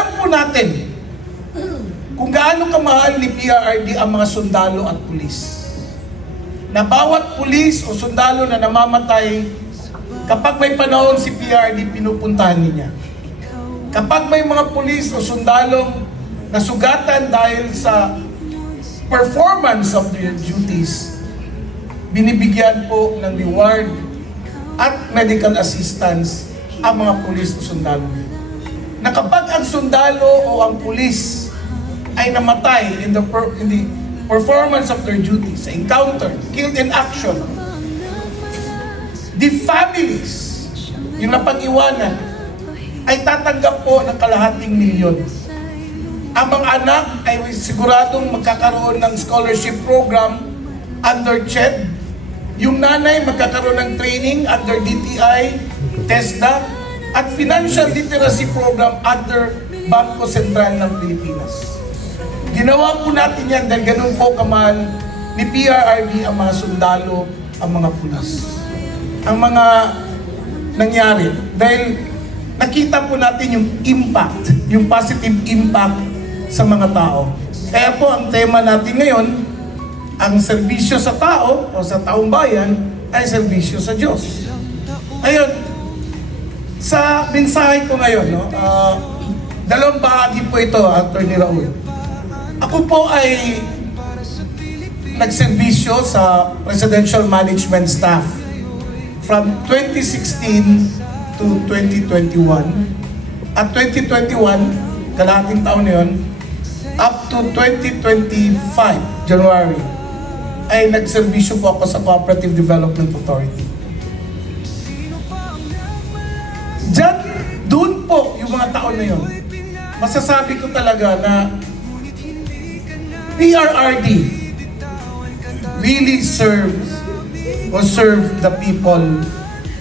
alam po natin kung gaano kamahal ni PRRD ang mga sundalo at pulis. Na bawat pulis o sundalo na namamatay, kapag may panahon si PRRD, pinupuntahan niya. Kapag may mga pulis o sundalong nasugatan dahil sa performance of their duties, binibigyan po ng reward at medical assistance ang mga pulis o sundalo. Na kapag ang sundalo o ang pulis ay namatay in the performance of their duties, sa encounter, killed in action, the families, yung napag-iwanan, ay tatanggap po ng kalahating milyon. Ang mga anak ay siguradong magkakaroon ng scholarship program under CHED. Yung nanay magkakaroon ng training under DTI, TESDA, at financial literacy program under Bangko Sentral ng Pilipinas. Ginawa po natin yan dahil ganun po kamahal ni PRRD ang mga sundalo, ang mga pulis. Ang mga nangyari. Dahil nakita po natin yung impact, yung positive impact sa mga tao. Kaya po ang tema natin ngayon, ang serbisyo sa tao o sa taong bayan ay serbisyo sa Diyos. Ngayon, sa mensahe ko ngayon, dalawang bahagi po ito, Attorney Raul. Ako po ay nagserbisyo sa Presidential Management Staff from 2016 to 2021. At 2021, kalahating taon na yun, up to 2025, January, ay nagserbisyo po ako sa Cooperative Development Authority. Doon po yung mga taon na yun, masasabi ko talaga na PRRD really serve the people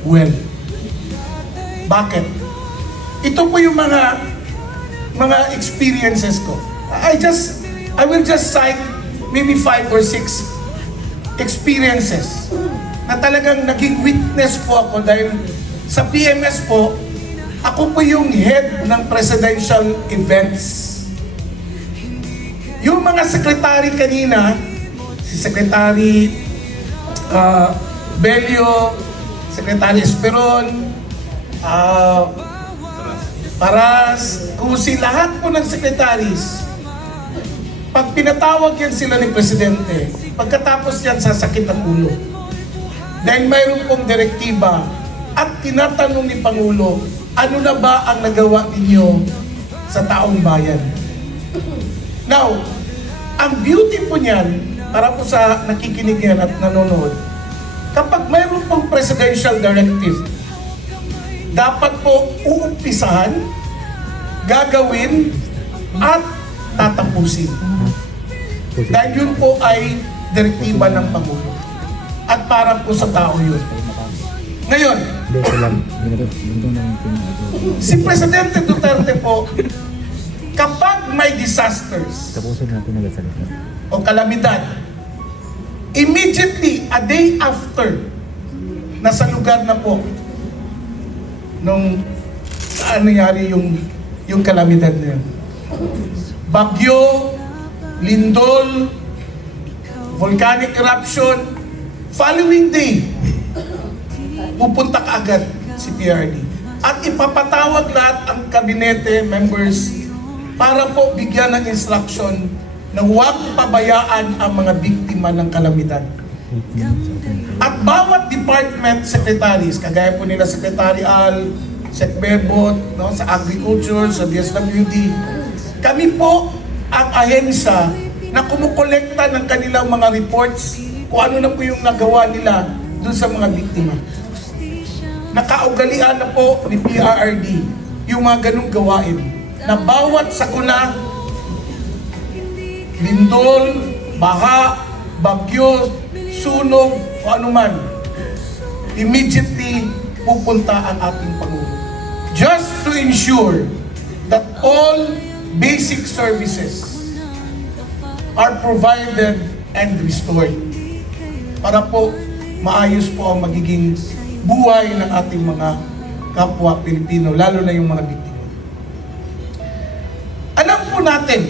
well. Bakit? Ito po yung mga experiences ko. I will just cite maybe 5 or 6 experiences na talagang naging witness po ako dahil sa PMS po, ako po yung head ng presidential events. Yung mga sekretary kanina, si Secretary Belio, Secretary Esperon, Paras, Kusi, lahat po ng secretaries, pag pinatawag yan sila ni Presidente, pagkatapos yan sasakit ang ulo. Dahil mayroon pong direktiba at tinatanong ni Pangulo, ano na ba ang nagawa ninyo sa taong bayan? Now, ang beauty po niyan, para po sa nakikinig yan at nanonood, kapag mayroon pong presidential directive, dapat po uumpisahan, gagawin, at tatapusin. Dahil yun po ay direktiba ng Pangulo. At para po sa tao yun. Ngayon, si Presidente Duterte po, kapag may disasters o kalamidad, immediately, a day after, nasa lugar na po nung saan nangyari yung kalamidad na yun. Bagyo, lindol, volcanic eruption, following day, pupunta ka agad si PRRD. At ipapatawag lahat ang kabinete members para po bigyan ng instruction na huwag pabayaan ang mga biktima ng kalamidad. At bawat department secretaries, kagaya po nila Secretary Al, Sec Bebot, no, sa Agriculture, sa DSWD, kami po ang ahensya na kumukolekta ng kanilang mga reports kung ano na po yung nagawa nila dun sa mga biktima. Nakaugalian na po ni PRRD yung mga ganung gawain na bawat sakuna, lindol, baha, bagyo, sunog, o anuman, immediately pupunta ang ating Pangulo. Just to ensure that all basic services are provided and restored para po maayos po ang magiging buhay ng ating mga kapwa Pilipino, lalo na yung mga biktima. natin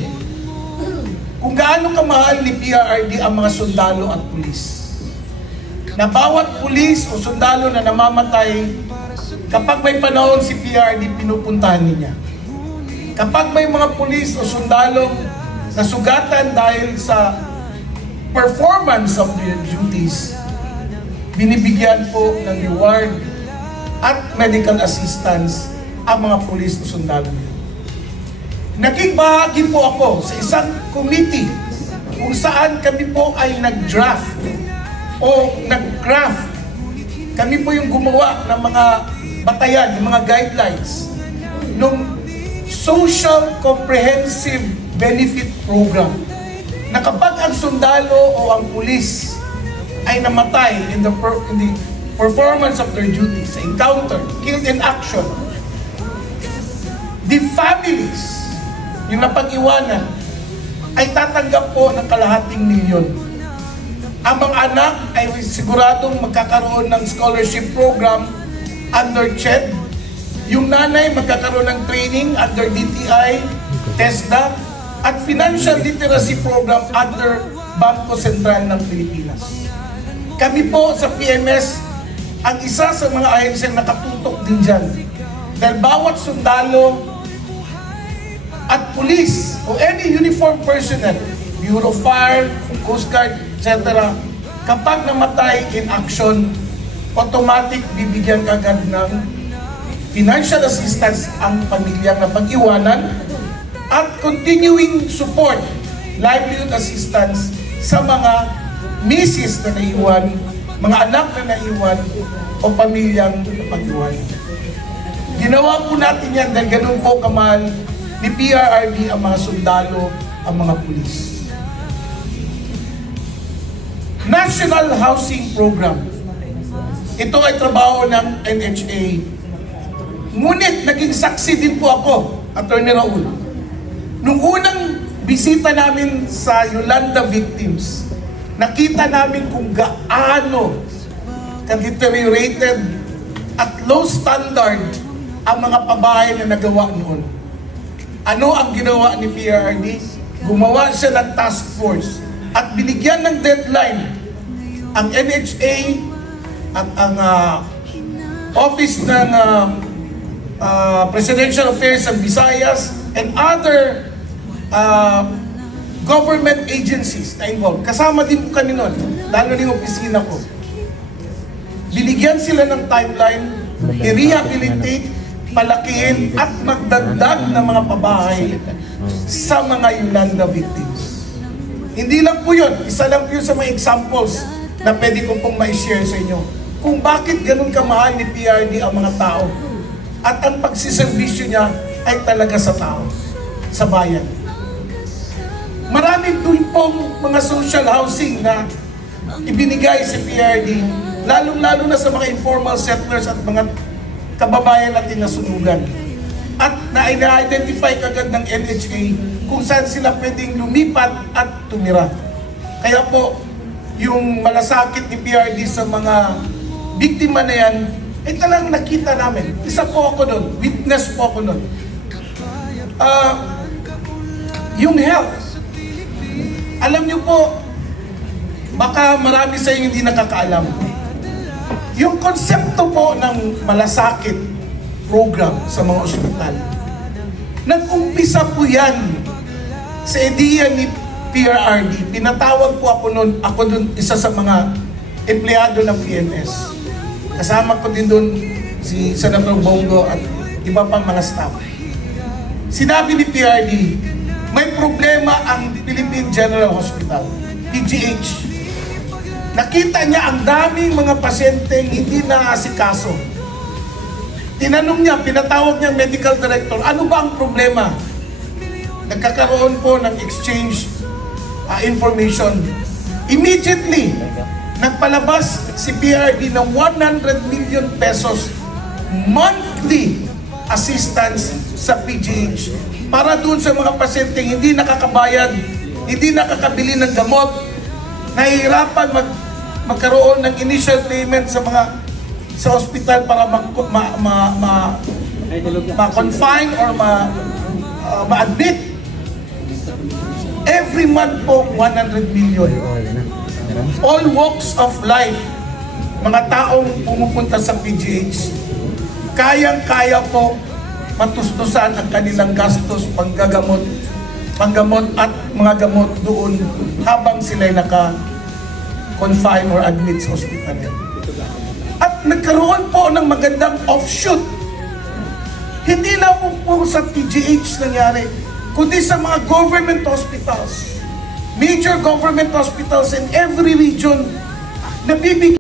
kung gaano kamahal ni PRRD ang mga sundalo at pulis. Na bawat pulis o sundalo na namamatay, kapag may panahon si PRRD, pinupuntahan niya. Kapag may mga pulis o sundalo na sugatan dahil sa performance of their duties, binibigyan po ng reward at medical assistance ang mga pulis o sundalo niya. Naging bahagi po ako sa isang committee kung saan kami po ay nag-draft o nag-craft. Kami po yung gumawa ng mga batayan, ng mga guidelines ng Social Comprehensive Benefit Program na kapag ang sundalo o ang pulis ay namatay in the performance of their duties, sa encounter, killed in action, the families, yung napag-iwanan, ay tatanggap po ng kalahating milyon. Ang mga anak ay siguradong magkakaroon ng scholarship program under CHED. Yung nanay magkakaroon ng training under DTI, TESDA, at financial literacy program under Bangko Sentral ng Pilipinas. Kami po sa PMS ang isa sa mga ahensyang nakatutok din dyan. Dahil bawat sundalo at police o any uniform personnel, Bureau of Fire, Coast Guard, etc., kapag namatay in action, automatic bibigyan agad ng financial assistance ang pamilyang napag-iwanan at continuing support, livelihood assistance sa mga misis na naiwan, mga anak na naiwan o pamilyang napag-iwan. Ginawa po natin yan dahil ganun po kamahal ni PRRD ang mga sundalo, ang mga pulis. National Housing Program. Ito ay trabaho ng NHA. Ngunit naging saksi din po ako, Attorney Raul. Nung unang bisita namin sa Yolanda victims, nakita namin kung gaano ka-deteriorated at low standard ang mga pabahay na nagawa noon. Ano ang ginawa ni PRRD? Gumawa siya ng task force at binigyan ng deadline ang NHA at ang Office ng Presidential Affairs ng Visayas and other government agencies na involved. Kasama din po kami nun, lalo na yung opisina ko. Binigyan sila ng timeline, i-rehabilitate, palakihin at magdagdag ng mga pabahay sa mga Yolanda victims. Hindi lang po yun, isa lang po yun sa mga examples na pwede ko pong ma-share sa inyo kung bakit ganun kamahal ni PRRD ang mga tao at ang pagsiservisyo niya ay talaga sa tao, sa bayan. Marami din pong mga social housing na ibinigay si PRRD, lalong-lalo na sa mga informal settlers at mga kababayan natin na sunugan. At na-identify kagad ng NHA kung saan sila pwedeng lumipat at tumira. Kaya po, yung malasakit ni PRRD sa mga biktima na yan, ay talagang nakita namin. Isa po ako doon, witness po ako doon. Yung health. Alam niyo po, baka marami sa inyo hindi nakakaalam. Yung konsepto po ng malasakit program sa mga ospital, nag-umpisa po yan sa ideya ni PRRD. Pinatawag po ako noon, isa sa mga empleyado ng PNS. Kasama ko din doon si Senator Bongo at iba pang mga staff. Sinabi ni PRRD, may problema ang Philippine General Hospital, PGH. Nakita niya ang daming mga pasyenteng hindi naasikaso. Tinanong niya, pinatawag niya medical director, ano ba ang problema? Nagkakaroon po ng exchange information. Immediately, nagpalabas si PRRD ng 100 million pesos monthly assistance sa PGH para doon sa mga pasyenteng hindi nakakabayad, hindi nakakabili ng gamot, nahihirapan magkaroon ng initial payment sa hospital para ma-confine or ma-admit. Every month po, 100 million. All walks of life, mga taong pumupunta sa PGH, kayang-kaya po matustusan ang kanilang gastos, panggamot at mga gamot doon habang sila'y naka-confine or admit sa hospital. At nagkaroon po ng magandang offshoot. Hindi na po sa PGH nangyari, kundi sa mga government hospitals, major government hospitals in every region, nabibigyan